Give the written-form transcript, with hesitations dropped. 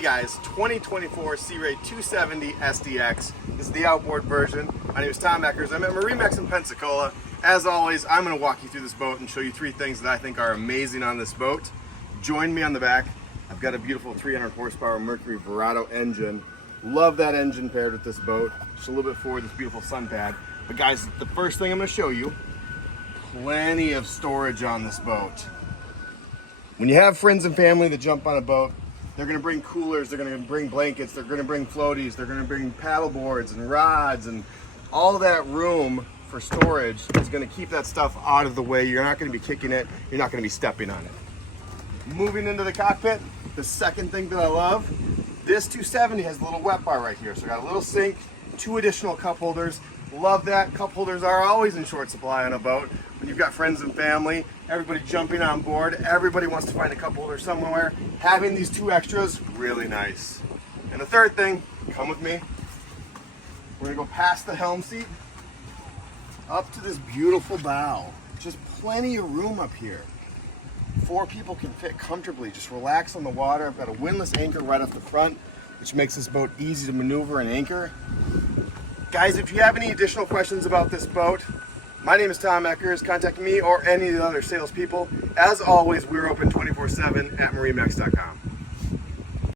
Hey guys, 2024 Sea Ray 270 SDX. This is the outboard version. My name is Tom Eckers. I'm at MarineMax in Pensacola. As always, I'm going to walk you through this boat and show you three things that I think are amazing on this boat. Join me on the back. I've got a beautiful 300 horsepower Mercury Verado engine. Love that engine paired with this boat. Just a little bit forward, this beautiful sun pad. But guys, the first thing I'm going to show you, plenty of storage on this boat. When you have friends and family that jump on a boat, they're going to bring coolers, they're going to bring blankets, they're going to bring floaties, they're going to bring paddle boards and rods, and all that room for storage is going to keep that stuff out of the way. You're not going to be kicking it, you're not going to be stepping on it. Moving into the cockpit, the second thing that I love, this 270 has a little wet bar right here. So I got a little sink, two additional cup holders. Love that. Cup holders are always in short supply on a boat. When you've got friends and family, everybody jumping on board, everybody wants to find a cup holder somewhere. Having these two extras, really nice. And the third thing, come with me. We're gonna go past the helm seat, up to this beautiful bow. Just plenty of room up here. 4 people can fit comfortably, just relax on the water. I've got a windlass anchor right off the front, which makes this boat easy to maneuver and anchor. Guys, if you have any additional questions about this boat, my name is Tom Eckers. Contact me or any of the other salespeople. As always, we're open 24/7 at MarineMax.com.